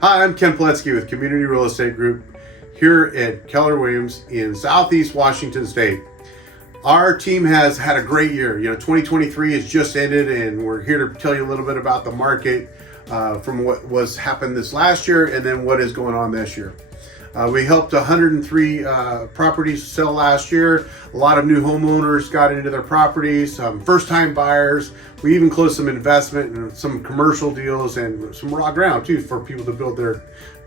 Hi, I'm Ken Poletski with Community Real Estate Group here at Keller Williams in Southeast Washington State. Our team has had a great year. 2023 has just ended, and we're here to tell you a little bit about the market from what was happened this last year and then what is going on this year. We helped 103 properties sell last year. A lot of new homeowners got into their properties, first-time buyers. We even closed some investment and some commercial deals and some raw ground too for people to build their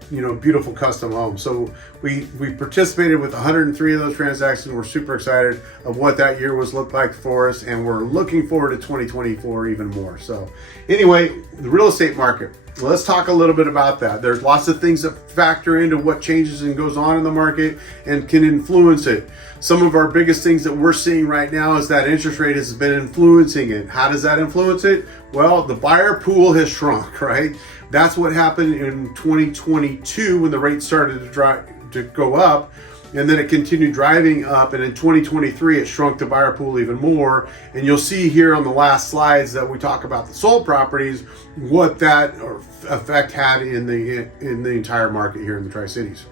beautiful custom homes. So we participated with 103 of those transactions. We're super excited of what that year was looked like for us, and we're looking forward to 2024 even more. So anyway, the real estate market. Let's talk a little bit about that. There's lots of things that factor into what changes and goes on in the market and can influence it. Some of our biggest things that we're seeing right now is that interest rate has been influencing it. How does that influence it? Well, the buyer pool has shrunk, right? That's what happened in 2022 when the rates started to go up, and then it continued driving up, and in 2023 it shrunk the buyer pool even more. And you'll see here on the last slides that we talk about the sold properties, what that effect had in the entire market here in the Tri-Cities.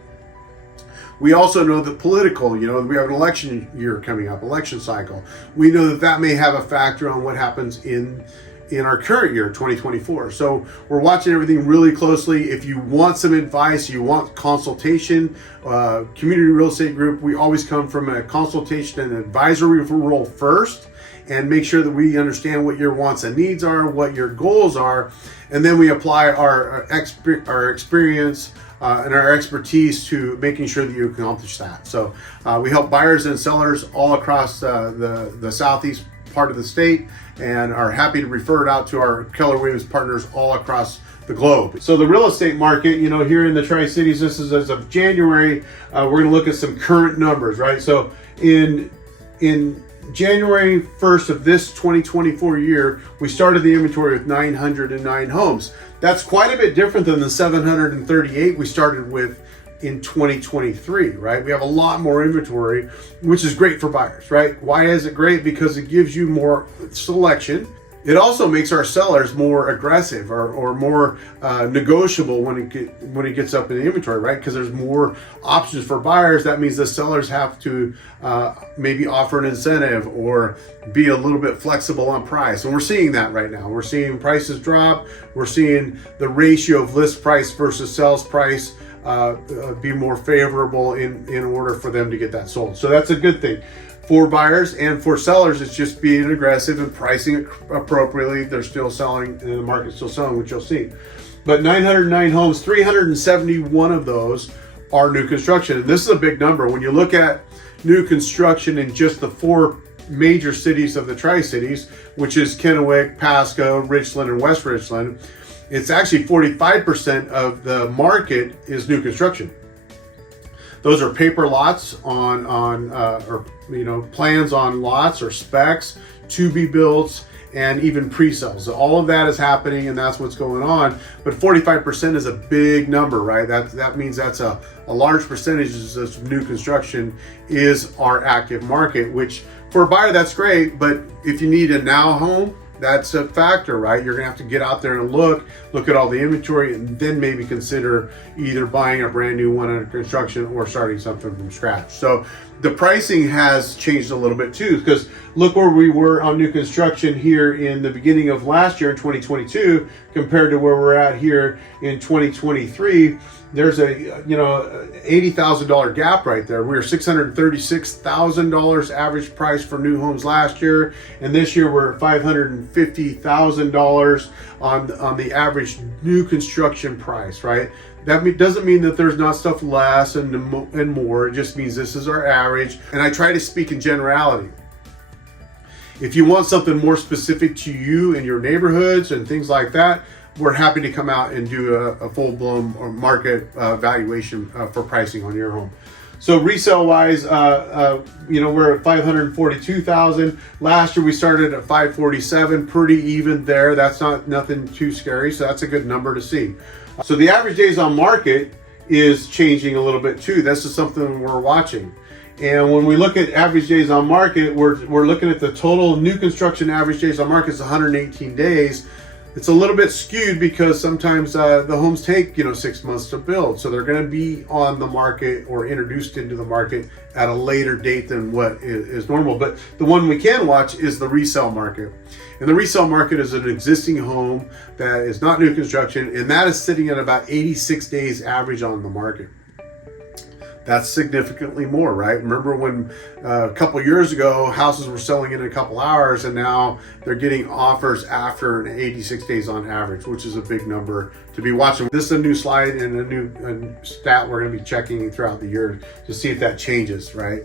We also know that political, we have an election year coming up, election cycle. We know that may have a factor on what happens in our current year, 2024. So we're watching everything really closely. If you want some advice, you want consultation, Community Real Estate Group, we always come from a consultation and advisory role first, and make sure that we understand what your wants and needs are, what your goals are, and then we apply our experience and our expertise to making sure that you accomplish that. So we help buyers and sellers all across the southeast part of the state, and are happy to refer it out to our Keller Williams partners all across the globe. So the real estate market, here in the Tri-Cities, this is as of January. We're going to look at some current numbers, right? So in January 1st of this 2024 year, we started the inventory with 909 homes. That's quite a bit different than the 738 we started with in 2023, right? We have a lot more inventory, which is great for buyers, right? Why is it great? Because it gives you more selection. It also makes our sellers more aggressive or more negotiable when it gets up in the inventory, right? Because there's more options for buyers. That means the sellers have to maybe offer an incentive or be a little bit flexible on price. And we're seeing that right now. We're seeing prices drop. We're seeing the ratio of list price versus sales price be more favorable in order for them to get that sold. So that's a good thing. For buyers and for sellers, it's just being aggressive and pricing it appropriately. They're still selling, and the market's still selling, which you'll see. But 909 homes, 371 of those are new construction. And this is a big number. When you look at new construction in just the four major cities of the Tri-Cities, which is Kennewick, Pasco, Richland, and West Richland, it's actually 45% of the market is new construction. Those are paper lots or plans on lots or specs, to be built, and even pre-sales. So all of that is happening, and that's what's going on. But 45% is a big number, right? That means that's a large percentage of new construction is our active market, which for a buyer, that's great. But if you need a now home, that's a factor, right? You're gonna have to get out there and look at all the inventory, and then maybe consider either buying a brand new one under construction or starting something from scratch. So the pricing has changed a little bit too, because look where we were on new construction here in the beginning of last year in 2022 compared to where we're at here in 2023. There's a $80,000 gap right there. We were $636,000 average price for new homes last year, and this year we're $550,000 on the average new construction price, right? That doesn't mean that there's not stuff less and more. It just means this is our average, and I try to speak in generality. If you want something more specific to you and your neighborhoods and things like that, we're happy to come out and do a full-blown market valuation for pricing on your home. So resale wise, we're at 542,000. Last year we started at 547, pretty even there. That's nothing too scary. So that's a good number to see. So the average days on market is changing a little bit too. This is something we're watching. And when we look at average days on market, we're looking at the total new construction average days on market is 118 days. It's a little bit skewed because sometimes the homes take 6 months to build, so they're going to be on the market or introduced into the market at a later date than what is normal. But the one we can watch is the resale market, and the resale market is an existing home that is not new construction, and that is sitting at about 86 days average on the market. That's significantly more, right? Remember when a couple years ago, houses were selling in a couple hours, and now they're getting offers after an 86 days on average, which is a big number to be watching. This is a new slide and a new stat we're going to be checking throughout the year to see if that changes, right?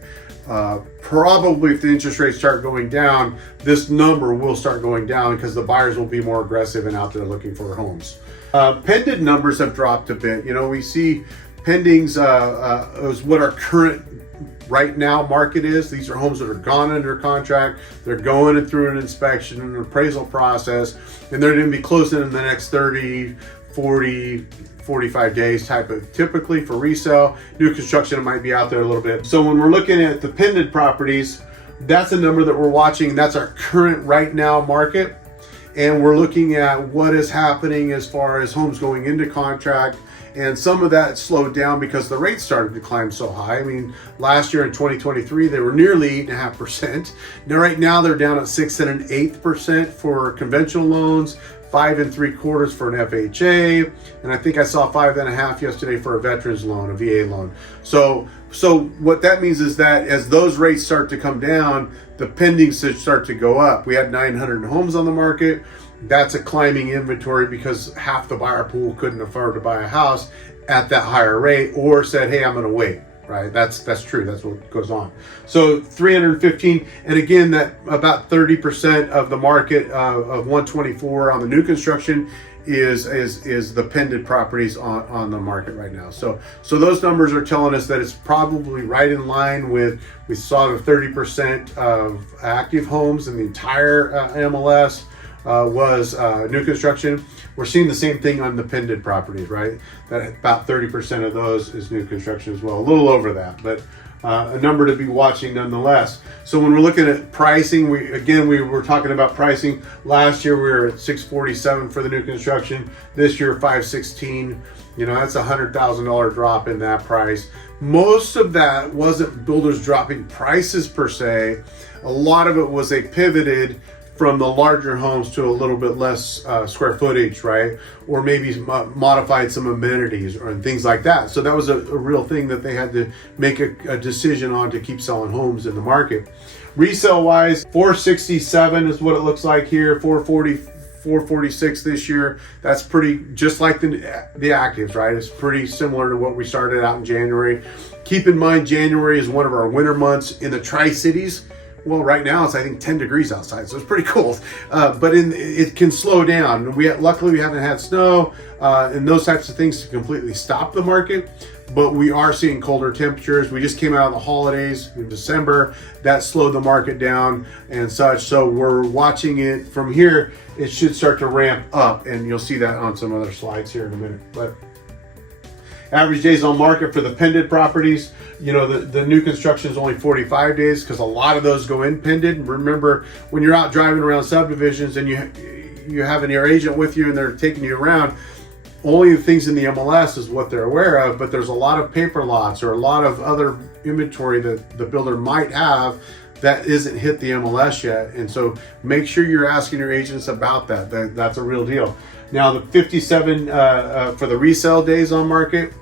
Probably if the interest rates start going down, this number will start going down because the buyers will be more aggressive and out there looking for homes. Pending numbers have dropped a bit. We see pendings is what our current right now market is. These are homes that are gone under contract. They're going through an inspection and appraisal process, and they're going to be closing in the next 30, 40, 45 days type of, typically for resale. New construction, it might be out there a little bit. So when we're looking at the pending properties, that's a number that we're watching. That's our current right now market. And we're looking at what is happening as far as homes going into contract. And some of that slowed down because the rates started to climb so high. I mean, last year in 2023, they were nearly 8.5%. Now, right now, they're down at 6 1/8% for conventional loans, 5 3/4 for an FHA, and I think I saw 5.5 yesterday for a veterans loan, a VA loan. So what that means is that as those rates start to come down, the pendings should start to go up. We had 900 homes on the market. That's a climbing inventory because half the buyer pool couldn't afford to buy a house at that higher rate, or said, hey, I'm going to wait, right? That's true. That's what goes on. So 315, and again, that about 30% of the market of 124 on the new construction is the pending properties on the market right now. So those numbers are telling us that it's probably right in line with, we saw the 30% of active homes in the entire MLS was new construction. We're seeing the same thing on the pending properties, right? That about 30% of those is new construction as well, a little over that, but a number to be watching nonetheless. So when we're looking at pricing, we were talking about pricing. Last year we were at 647 for the new construction. This year 516. That's a $100,000 drop in that price. Most of that wasn't builders dropping prices per se. A lot of it was they pivoted from the larger homes to a little bit less square footage, right? Or maybe modified some amenities or things like that. So that was a real thing that they had to make a decision on to keep selling homes in the market. Resale wise, 467 is what it looks like here, 440, 446 this year. That's pretty, just like the actives, right? It's pretty similar to what we started out in January. Keep in mind, January is one of our winter months in the Tri-Cities. Well, right now it's, I think, 10 degrees outside, so it's pretty cold. But it can slow down. Luckily we haven't had snow and those types of things to completely stop the market. But we are seeing colder temperatures. We just came out of the holidays in December. That slowed the market down and such. So we're watching it from here. It should start to ramp up, and you'll see that on some other slides here in a minute. But average days on market for the pending properties, the new construction is only 45 days because a lot of those go in pending. Remember, when you're out driving around subdivisions and you have your agent with you and they're taking you around, only the things in the MLS is what they're aware of, but there's a lot of paper lots or a lot of other inventory that the builder might have that isn't hit the MLS yet. And so make sure you're asking your agents about that. That's a real deal. Now, the 57 for the resale days on market,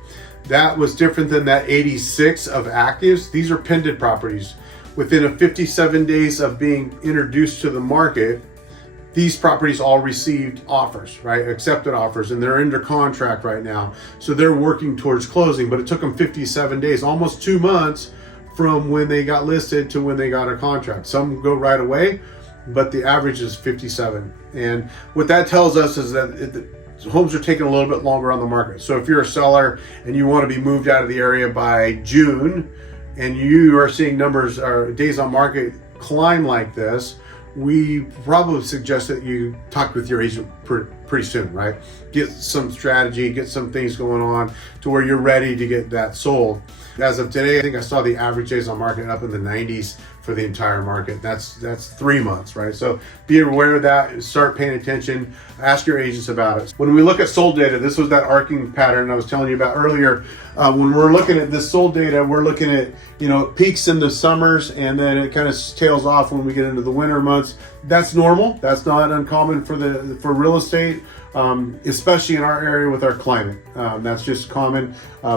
that was different than that 86 of actives. These are pending properties. Within a 57 days of being introduced to the market, these properties all received offers, right? Accepted offers, and they're under contract right now. So they're working towards closing, but it took them 57 days, almost 2 months from when they got listed to when they got a contract. Some go right away, but the average is 57. And what that tells us is that homes are taking a little bit longer on the market. So if you're a seller and you want to be moved out of the area by June, and you are seeing numbers or days on market climb like this, we probably suggest that you talk with your agent pretty soon, right? Get some strategy, get some things going on to where you're ready to get that sold. As of today, I think I saw the average days on market up in the 90s for the entire market. That's 3 months, right? So be aware of that and start paying attention. Ask your agents about it. When we look at sold data, this was that arcing pattern I was telling you about earlier. When we're looking at this sold data, we're looking at, peaks in the summers and then it kind of tails off when we get into the winter months. That's normal. That's not uncommon for real estate, especially in our area with our climate. That's just common.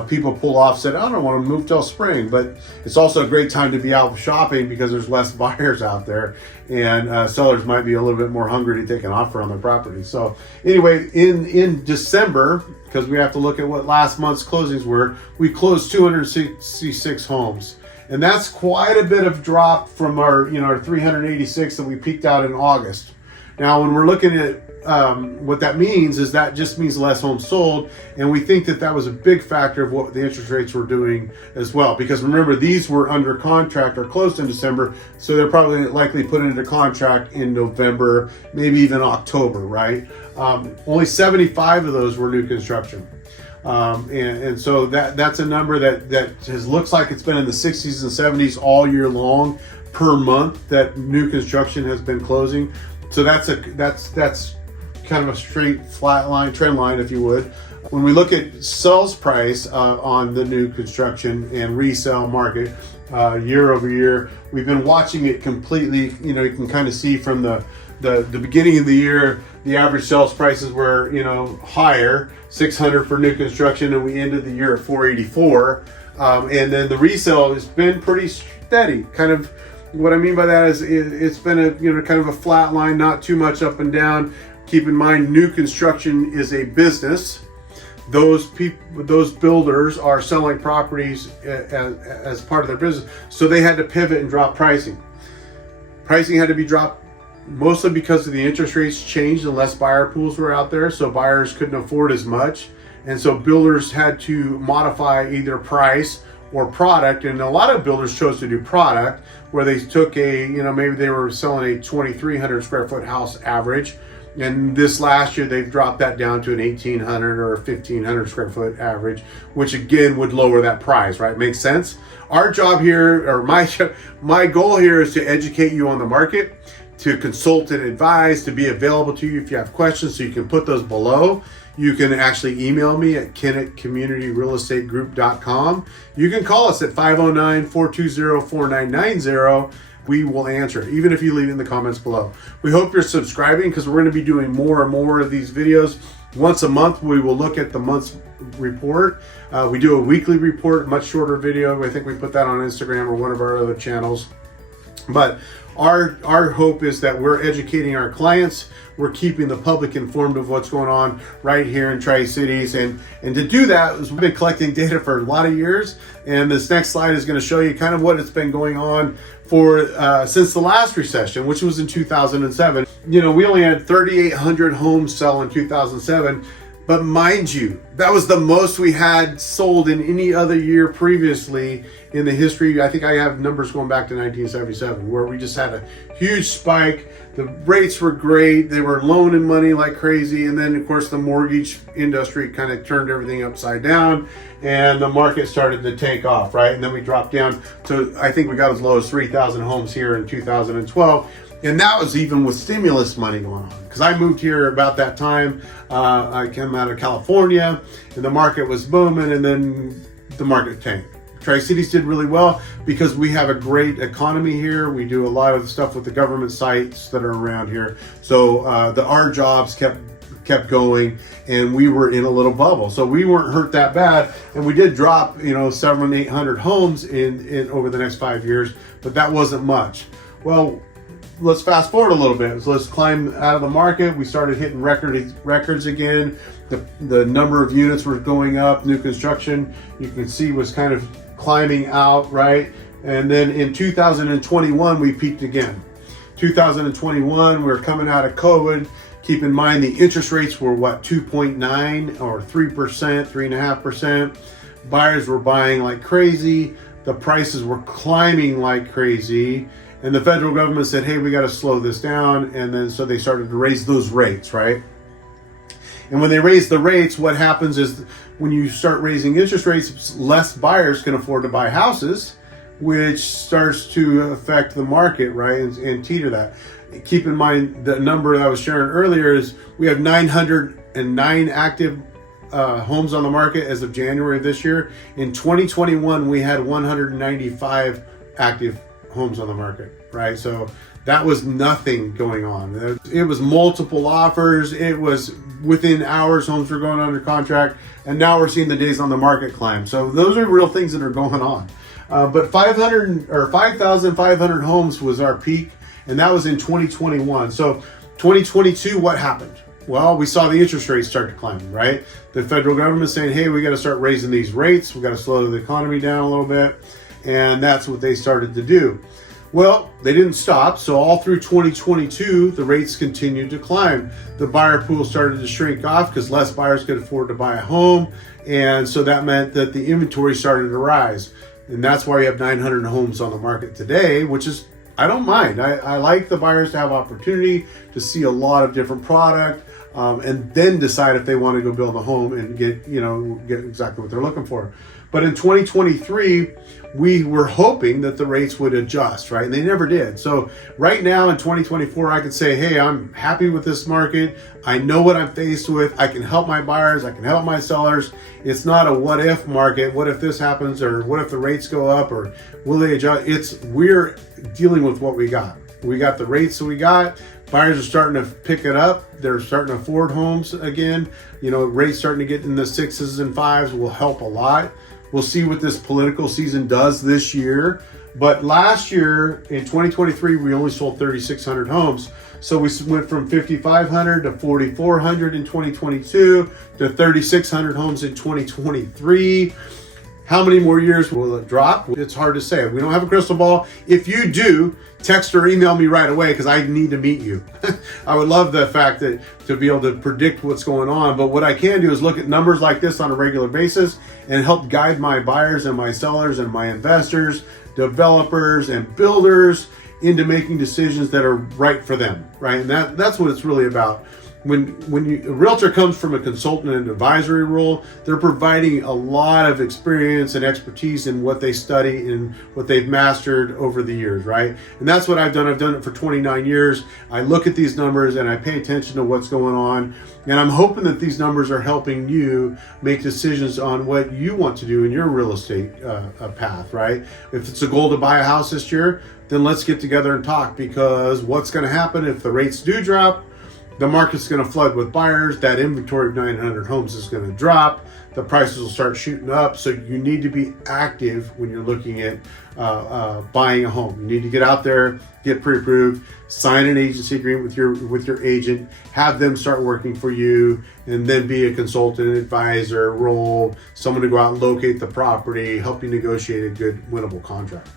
People pull off, said, I don't want to move till spring, but it's also a great time to be out shopping because there's less buyers out there and sellers might be a little bit more hungry to take an offer on their property. So anyway, in December, because we have to look at what last month's closings were, we closed 266 homes. And that's quite a bit of drop from our 386 that we peaked out in August. Now, when we're looking at what that means is that just means less homes sold. And we think that was a big factor of what the interest rates were doing as well. Because remember, these were under contract or closed in December. So they're probably likely put into contract in November, maybe even October, right? Only 75 of those were new construction. And so that's a number that looks like it's been in the 60s and 70s all year long per month that new construction has been closing. So that's kind of a straight flat line, trend line, if you would. When we look at sales price on the new construction and resale market year over year, we've been watching it completely. You can kind of see from the beginning of the year, the average sales prices were, higher, 600 for new construction, and we ended the year at 484. And then the resale has been pretty steady. Kind of what I mean by that is it's been a, kind of a flat line, not too much up and down. Keep in mind, new construction is a business. Those builders are selling properties as part of their business. So they had to pivot and drop pricing. Pricing had to be dropped mostly because of the interest rates changed and less buyer pools were out there. So buyers couldn't afford as much. And so builders had to modify either price or product. And a lot of builders chose to do product where they took maybe they were selling a 2,300 square foot house average. And this last year, they've dropped that down to an 1,800 or 1,500 square foot average, which again would lower that price, right? Makes sense? Our job here, or my goal here is to educate you on the market, to consult and advise, to be available to you if you have questions, so you can put those below. You can actually email me at ken@communityrealestategroup.com. You can call us at 509-420-4990. We will answer it, even if you leave it in the comments below. We hope you're subscribing because we're going to be doing more and more of these videos. Once a month, we will look at the month's report. We do a weekly report, much shorter video. I think we put that on Instagram or one of our other channels. But our hope is that we're educating our clients. We're keeping the public informed of what's going on right here in Tri-Cities. And to do that, we've been collecting data for a lot of years. And this next slide is going to show you kind of what it's been going on for since the last recession, which was in 2007. We only had 3,800 homes sell in 2007. But mind you, that was the most we had sold in any other year previously in the history. I think I have numbers going back to 1977, where we just had a huge spike. The rates were great. They were loaning money like crazy. And then, of course, the mortgage industry kind of turned everything upside down and the market started to take off, right? And then we dropped down to, I think we got as low as 3,000 homes here in 2012. And that was even with stimulus money going on. Because I moved here about that time. I came out of California and the market was booming and then the market tanked. Tri-Cities did really well because we have a great economy here. We do a lot of stuff with the government sites that are around here. So our jobs kept going and we were in a little bubble. So we weren't hurt that bad. And we did drop, 700, 800 homes in over the next 5 years, but that wasn't much. Well, let's fast forward a little bit. So let's climb out of the market. We started hitting records again. The number of units were going up. New construction, you can see, was kind of climbing out, right? And then in 2021, we peaked again. 2021, we're coming out of COVID. Keep in mind the interest rates were 2.9 or 3%, 3.5%. Buyers were buying like crazy. The prices were climbing like crazy. And the federal government said, hey, we got to slow this down. And then so they started to raise those rates, right? And when they raise the rates, what happens is when you start raising interest rates, less buyers can afford to buy houses. which starts to affect the market, right, and teeter that. Keep in mind the number that I was sharing earlier is we have 909 active homes on the market as of January of this year. In 2021, we had 195 active homes on the market, right? So that was nothing going on. It was multiple offers. It was within hours, homes were going under contract, and now we're seeing the days on the market climb. So those are real things that are going on. But 5,500 homes was our peak, and that was in 2021. So 2022, what happened? Well, we saw the interest rates start to climb, right? The federal government saying, hey, we got to start raising these rates. We got to slow the economy down a little bit. And that's what they started to do. Well, they didn't stop. So all through 2022, the rates continued to climb. The buyer pool started to shrink off because less buyers could afford to buy a home. And so that meant that the inventory started to rise. And that's why you have 900 homes on the market today, which is, I don't mind. I like the buyers to have opportunity to see a lot of different product. And then decide if they want to go build a home and get exactly what they're looking for. But in 2023, we were hoping that the rates would adjust, right? And they never did. So right now in 2024, I could say, hey, I'm happy with this market. I know what I'm faced with. I can help my buyers. I can help my sellers. It's not a what if market. What if this happens? Or what if the rates go up? Or will they adjust? We're dealing with what we got. We got the rates that we got. Buyers are starting to pick it up. They're starting to afford homes again. Rates starting to get in the 6s and 5s will help a lot. We'll see what this political season does this year. But last year in 2023, we only sold 3,600 homes. So we went from 5,500 to 4,400 in 2022 to 3,600 homes in 2023. How many more years will it drop? It's hard to say. We don't have a crystal ball. If you do, text or email me right away because I need to meet you. I would love the fact that to be able to predict what's going on. But what I can do is look at numbers like this on a regular basis and help guide my buyers and my sellers and my investors, developers and builders into making decisions that are right for them, right? And that's what it's really about. When a realtor comes from a consultant and advisory role, they're providing a lot of experience and expertise in what they study and what they've mastered over the years, right? And that's what I've done. I've done it for 29 years. I look at these numbers and I pay attention to what's going on. And I'm hoping that these numbers are helping you make decisions on what you want to do in your real estate path, right? If it's a goal to buy a house this year, then let's get together and talk, because what's going to happen if the rates do drop? The market's going to flood with buyers. That inventory of 900 homes is going to drop. The prices will start shooting up. So you need to be active when you're looking at buying a home. You need to get out there, get pre-approved, sign an agency agreement with your agent, have them start working for you, and then be a consultant, advisor role, someone to go out and locate the property, help you negotiate a good winnable contract.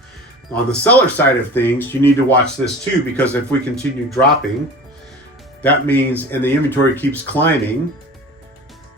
On the seller side of things, you need to watch this too, because if we continue dropping, that means, and the inventory keeps climbing,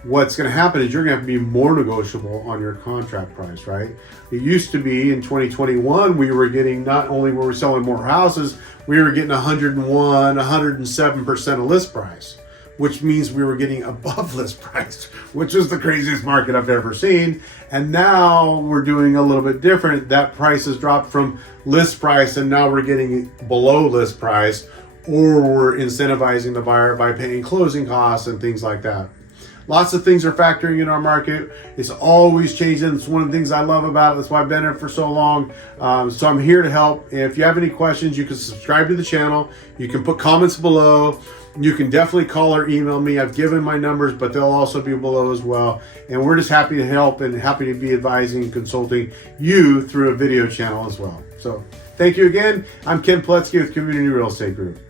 what's going to happen is you're going to have to be more negotiable on your contract price, right? It used to be in 2021, we were getting, not only were we selling more houses, we were getting 101, 107% of list price, which means we were getting above list price, which is the craziest market I've ever seen. And now we're doing a little bit different. That price has dropped from list price, and now we're getting below list price, or we're incentivizing the buyer by paying closing costs and things like that. Lots of things are factoring in our market. It's always changing. It's one of the things I love about it. That's why I've been in it for so long. So I'm here to help. If you have any questions, you can subscribe to the channel. You can put comments below. You can definitely call or email me. I've given my numbers, but they'll also be below as well. And we're just happy to help and happy to be advising and consulting you through a video channel as well. So thank you again. I'm Ken Poletski with Community Real Estate Group.